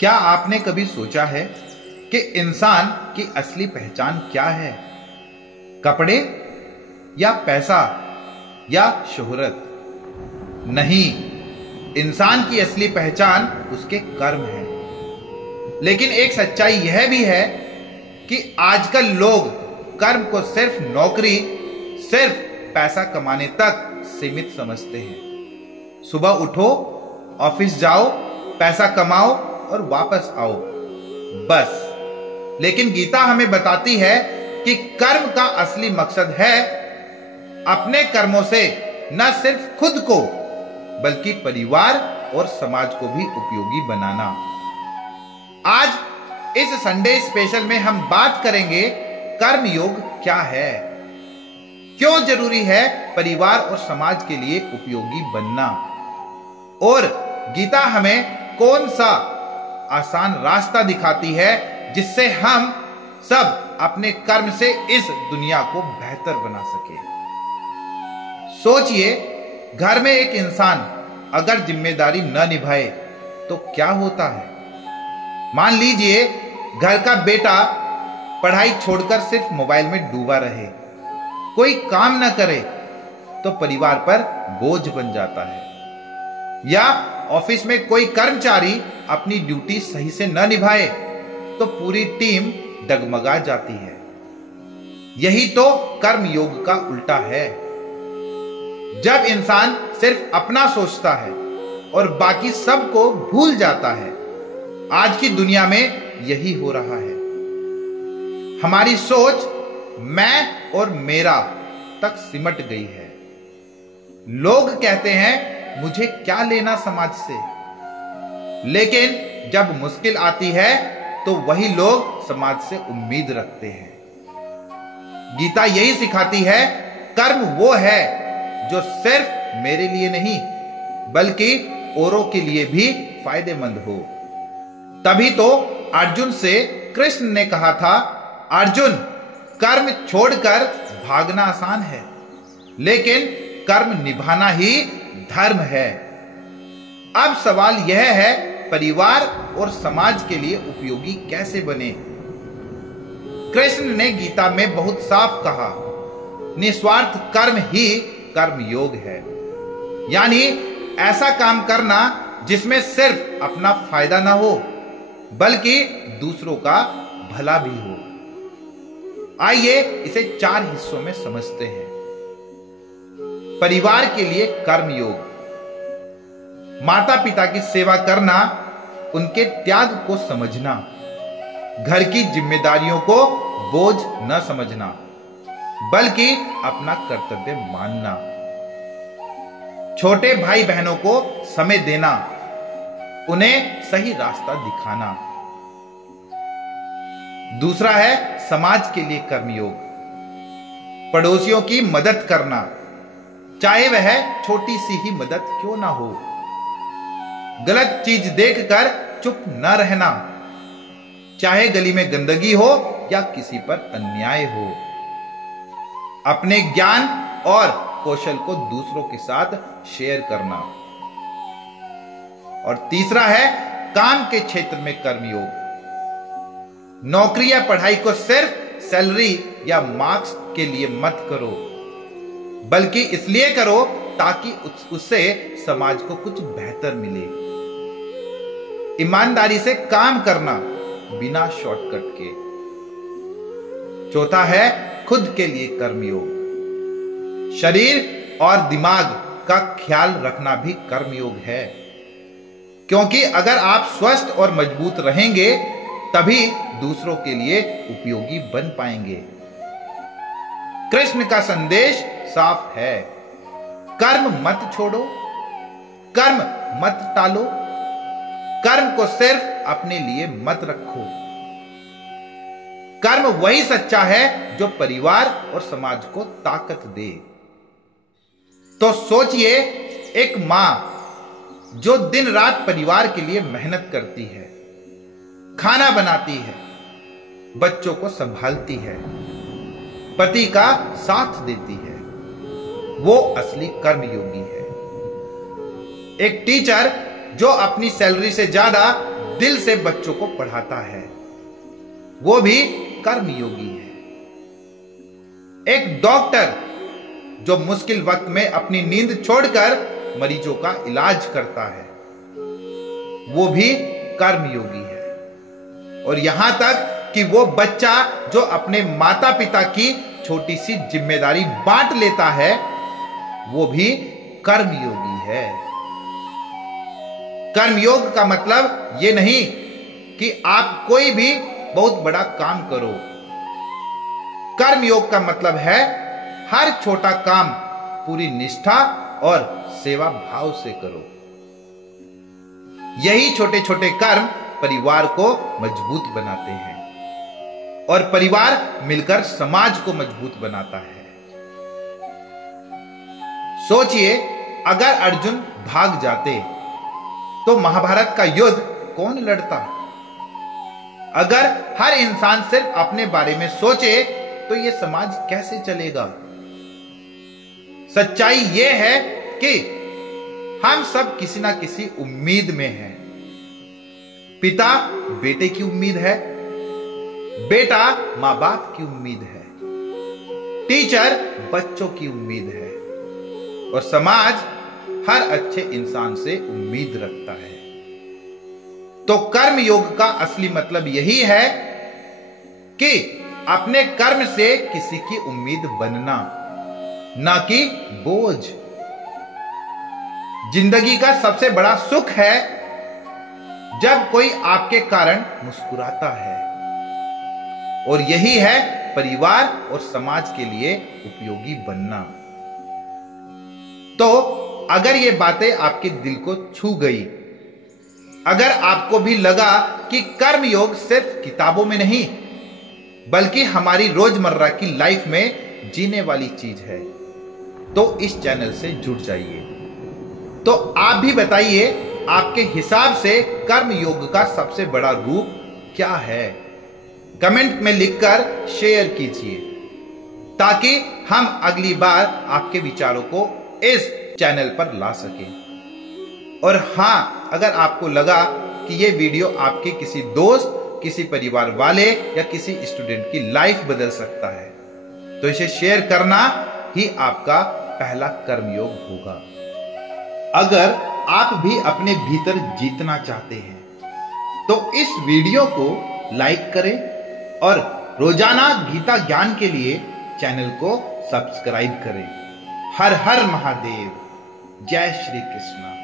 क्या आपने कभी सोचा है कि इंसान की असली पहचान क्या है? कपड़े या पैसा या शोहरत? नहीं, इंसान की असली पहचान उसके कर्म है। लेकिन एक सच्चाई यह भी है कि आजकल लोग कर्म को सिर्फ नौकरी, सिर्फ पैसा कमाने तक सीमित समझते हैं। सुबह उठो, ऑफिस जाओ, पैसा कमाओ और वापस आओ, बस। लेकिन गीता हमें बताती है कि कर्म का असली मकसद है अपने कर्मों से न सिर्फ खुद को बल्कि परिवार और समाज को भी उपयोगी बनाना। आज इस संडे स्पेशल में हम बात करेंगे कर्म योग क्या है, क्यों जरूरी है परिवार और समाज के लिए उपयोगी बनना, और गीता हमें कौन सा आसान रास्ता दिखाती है जिससे हम सब अपने कर्म से इस दुनिया को बेहतर बना सके। सोचिए, घर में एक इंसान अगर जिम्मेदारी न निभाए तो क्या होता है? मान लीजिए घर का बेटा पढ़ाई छोड़कर सिर्फ मोबाइल में डूबा रहे, कोई काम न करे तो परिवार पर बोझ बन जाता है। या ऑफिस में कोई कर्मचारी अपनी ड्यूटी सही से न निभाए तो पूरी टीम डगमगा जाती है। यही तो कर्म योग का उल्टा है। जब इंसान सिर्फ अपना सोचता है और बाकी सबको भूल जाता है। आज की दुनिया में यही हो रहा है। हमारी सोच मैं और मेरा तक सिमट गई है। लोग कहते हैं मुझे क्या लेना समाज से, लेकिन जब मुश्किल आती है तो वही लोग समाज से उम्मीद रखते हैं। गीता यही सिखाती है, कर्म वो है जो सिर्फ मेरे लिए नहीं बल्कि औरों के लिए भी फायदेमंद हो। तभी तो अर्जुन से कृष्ण ने कहा था, अर्जुन, कर्म छोड़कर भागना आसान है, लेकिन कर्म निभाना ही धर्म है। अब सवाल यह है, परिवार और समाज के लिए उपयोगी कैसे बने? कृष्ण ने गीता में बहुत साफ कहा, निस्वार्थ कर्म ही कर्म योग है। यानी ऐसा काम करना जिसमें सिर्फ अपना फायदा ना हो बल्कि दूसरों का भला भी हो। आइए इसे 4 हिस्सों में समझते हैं। परिवार के लिए कर्म योग, माता पिता की सेवा करना, उनके त्याग को समझना, घर की जिम्मेदारियों को बोझ न समझना बल्कि अपना कर्तव्य मानना, छोटे भाई बहनों को समय देना, उन्हें सही रास्ता दिखाना। दूसरा है समाज के लिए कर्मयोग, पड़ोसियों की मदद करना, चाहे वह छोटी सी ही मदद क्यों ना हो। गलत चीज देखकर चुप न रहना, चाहे गली में गंदगी हो या किसी पर अन्याय हो। अपने ज्ञान और कौशल को दूसरों के साथ शेयर करना। और तीसरा है काम के क्षेत्र में कर्मयोग, नौकरी या पढ़ाई को सिर्फ सैलरी या मार्क्स के लिए मत करो बल्कि इसलिए करो ताकि उससे समाज को कुछ बेहतर मिले। ईमानदारी से काम करना बिना शॉर्टकट के। चौथा है खुद के लिए कर्मयोग, शरीर और दिमाग का ख्याल रखना भी कर्मयोग है, क्योंकि अगर आप स्वस्थ और मजबूत रहेंगे तभी दूसरों के लिए उपयोगी बन पाएंगे। कृष्ण का संदेश साफ है, कर्म मत छोड़ो, कर्म मत टालो, कर्म को सिर्फ अपने लिए मत रखो। कर्म वही सच्चा है जो परिवार और समाज को ताकत दे। तो सोचिए, एक मां जो दिन रात परिवार के लिए मेहनत करती है, खाना बनाती है, बच्चों को संभालती है, पति का साथ देती है, वो असली कर्मयोगी है। एक टीचर जो अपनी सैलरी से ज्यादा दिल से बच्चों को पढ़ाता है, वो भी कर्मयोगी है। एक डॉक्टर जो मुश्किल वक्त में अपनी नींद छोड़कर मरीजों का इलाज करता है, वो भी कर्मयोगी है। और यहां तक कि वो बच्चा जो अपने माता पिता की छोटी सी जिम्मेदारी बांट लेता है, वो भी कर्मयोगी है। कर्मयोग का मतलब ये नहीं कि आप कोई भी बहुत बड़ा काम करो। कर्मयोग का मतलब है हर छोटा काम पूरी निष्ठा और सेवा भाव से करो। यही छोटे छोटे कर्म परिवार को मजबूत बनाते हैं और परिवार मिलकर समाज को मजबूत बनाता है। सोचिए, अगर अर्जुन भाग जाते तो महाभारत का युद्ध कौन लड़ता? अगर हर इंसान सिर्फ अपने बारे में सोचे तो यह समाज कैसे चलेगा? सच्चाई यह है कि हम सब किसी ना किसी उम्मीद में हैं। पिता बेटे की उम्मीद है, बेटा मां बाप की उम्मीद है, टीचर बच्चों की उम्मीद है और समाज हर अच्छे इंसान से उम्मीद रखता है। तो कर्म योग का असली मतलब यही है कि अपने कर्म से किसी की उम्मीद बनना, ना कि बोझ। जिंदगी का सबसे बड़ा सुख है जब कोई आपके कारण मुस्कुराता है, और यही है परिवार और समाज के लिए उपयोगी बनना। तो अगर ये बातें आपके दिल को छू गई, अगर आपको भी लगा कि कर्म योग सिर्फ किताबों में नहीं बल्कि हमारी रोजमर्रा की लाइफ में जीने वाली चीज है, तो इस चैनल से जुड़ जाइए। तो आप भी बताइए, आपके हिसाब से कर्म योग का सबसे बड़ा रूप क्या है? कमेंट में लिखकर शेयर कीजिए ताकि हम अगली बार आपके विचारों को इस चैनल पर ला सकें। और हां, अगर आपको लगा कि यह वीडियो आपके किसी दोस्त, किसी परिवार वाले या किसी स्टूडेंट की लाइफ बदल सकता है, तो इसे शेयर करना ही आपका पहला कर्मयोग होगा। अगर आप भी अपने भीतर जीतना चाहते हैं तो इस वीडियो को लाइक करें और रोजाना गीता ज्ञान के लिए चैनल को सब्सक्राइब करें। हर हर महादेव। जय श्री कृष्ण।